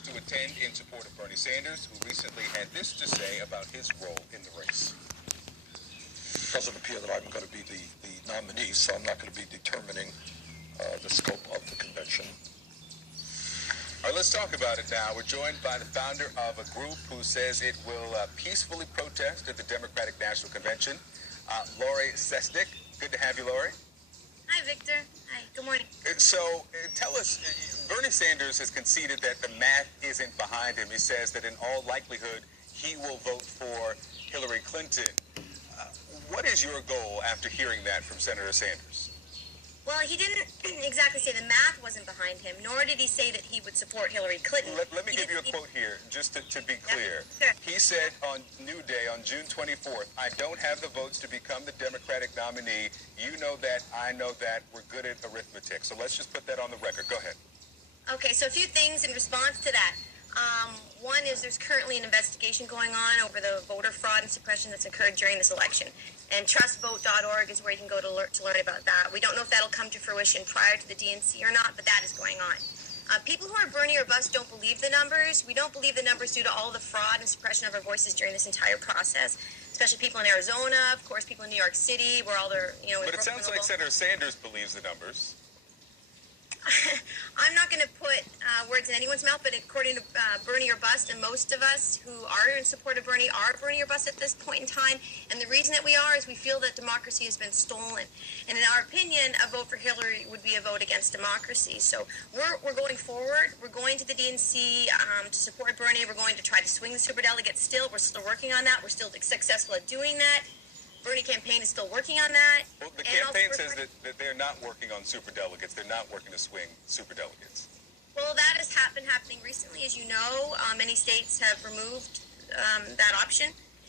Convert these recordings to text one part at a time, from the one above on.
plans to attend in support of Bernie Sanders, who recently had this to say about his role in the race. It doesn't appear that I'm going to be the nominee, so I'm not going to be determining the scope of the convention. All right, let's talk about it now. We're joined by the founder of a group who says it will peacefully protest at the Democratic National Convention, Laurie Cestnick. Good to have you, Laurie. Hi, Victor. Hi. Good morning. So tell us, Bernie Sanders has conceded that the math isn't behind him. He says that in all likelihood, he will vote for Hillary Clinton. What is your goal after hearing that from Senator Sanders? Well, he didn't exactly say the math wasn't behind him, nor did he say that he would support Hillary Clinton. Let me give you a quote here, just to be clear. Yeah, sure. He said on New Day, on June 24th, I don't have the votes to become the Democratic nominee. You know that, I know that, we're good at arithmetic. So let's just put that on the record. Go ahead. Okay, so a few things in response to that. One is there's currently an investigation going on over the voter fraud and suppression that's occurred during this election. And trustvote.org is where you can go to learn about that. We don't know if that'll come to fruition prior to the DNC or not, but that is going on. People who are Bernie or bust don't believe the numbers. We don't believe the numbers due to all the fraud and suppression of our voices during this entire process, especially people in Arizona, of course, people in New York City, where all their, But it sounds like Senator Sanders believes the numbers. I'm not going to put words in anyone's mouth, but according to Bernie or bust, and most of us who are in support of Bernie are Bernie or bust at this point in time. And the reason that we are is we feel that democracy has been stolen. And in our opinion, a vote for Hillary would be a vote against democracy. So we're going forward. We're going to the DNC to support Bernie. We're going to try to swing the superdelegates still. We're still working on that. We're still successful at doing that. Bernie campaign is still working on that. Well, the campaign says that they're not working on superdelegates. They're not working to swing superdelegates. Well, that has been happening recently. As you know, many states have removed that option.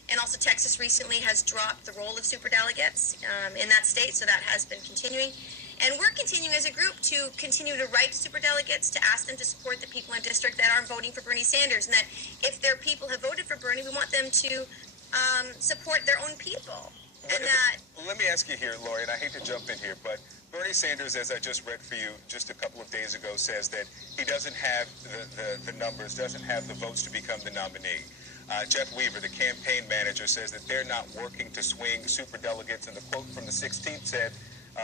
And also Texas recently has dropped the role of superdelegates in that state, so that has been continuing. And we're continuing as a group to continue to write to superdelegates to ask them to support the people in district that aren't voting for Bernie Sanders. And that if their people have voted for Bernie, we want them to support their own people. And let me ask you here, Laurie, and I hate to jump in here, but Bernie Sanders, as I just read for you just a couple of days ago, says that he doesn't have the numbers, doesn't have the votes to become the nominee. Jeff Weaver, the campaign manager, says that they're not working to swing superdelegates, and the quote from the 16th said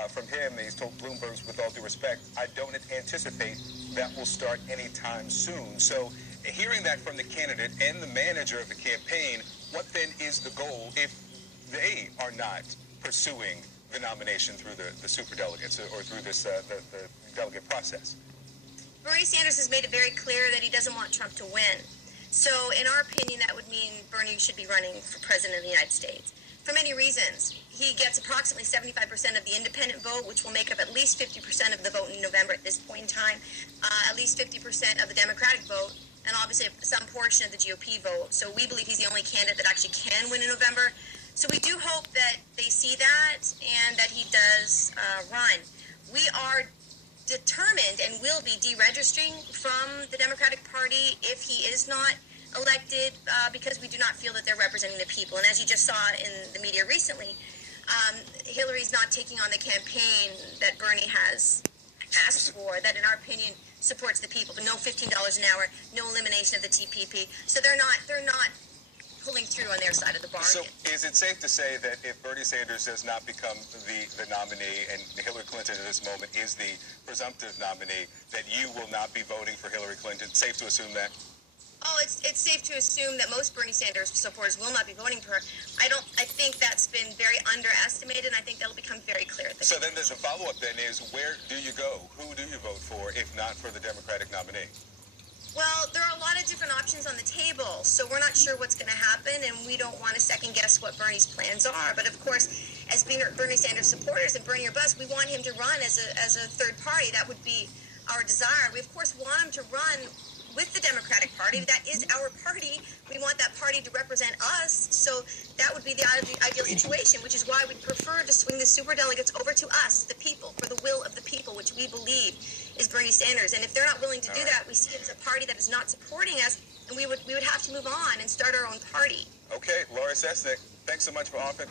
from him, he's told Bloomberg, with all due respect, I don't anticipate that will start anytime soon. So hearing that from the candidate and the manager of the campaign, what then is the goal if they are not pursuing the nomination through the superdelegates or through this the delegate process? Bernie Sanders has made it very clear that he doesn't want Trump to win. So in our opinion, that would mean Bernie should be running for president of the United States. For many reasons. He gets approximately 75% of the independent vote, which will make up at least 50% of the vote in November at this point in time, at least 50% of the Democratic vote, and obviously some portion of the GOP vote. So we believe he's the only candidate that actually can win in November. So we do hope that they see that and that he does run. We are determined and will be deregistering from the Democratic Party if he is not elected because we do not feel that they're representing the people. And as you just saw in the media recently, Hillary's not taking on the campaign that Bernie has asked for, that in our opinion supports the people. But no $15 an hour, no elimination of the TPP. So they're not pulling through on their side of the bargain. So is it safe to say that if Bernie Sanders does not become the nominee and Hillary Clinton at this moment is the presumptive nominee, that you will not be voting for Hillary Clinton? Safe to assume that? Oh, it's safe to assume that most Bernie Sanders supporters will not be voting for her. I think that's been very underestimated, and I think that'll become very clear. So then there's a follow-up then is, where do you go? Who do you vote for if not for the Democratic nominee? Well, there are a lot of different options on the table, so we're not sure what's going to happen, and we don't want to second-guess what Bernie's plans are. But, of course, as Bernie Sanders supporters and Bernie or bust, we want him to run as a third party. That would be our desire. We, of course, want him to run with the Democratic Party. That is our party. We want that party to represent us, so that would be the ideal situation, which is why we prefer to swing the superdelegates over to us, the people, for the will of the people, which we believe is Bernie Sanders. And if they're not willing to do that, we see it as a party that is not supporting us, and we would have to move on and start our own party. Okay, Laurie Cestnick, thanks so much for offering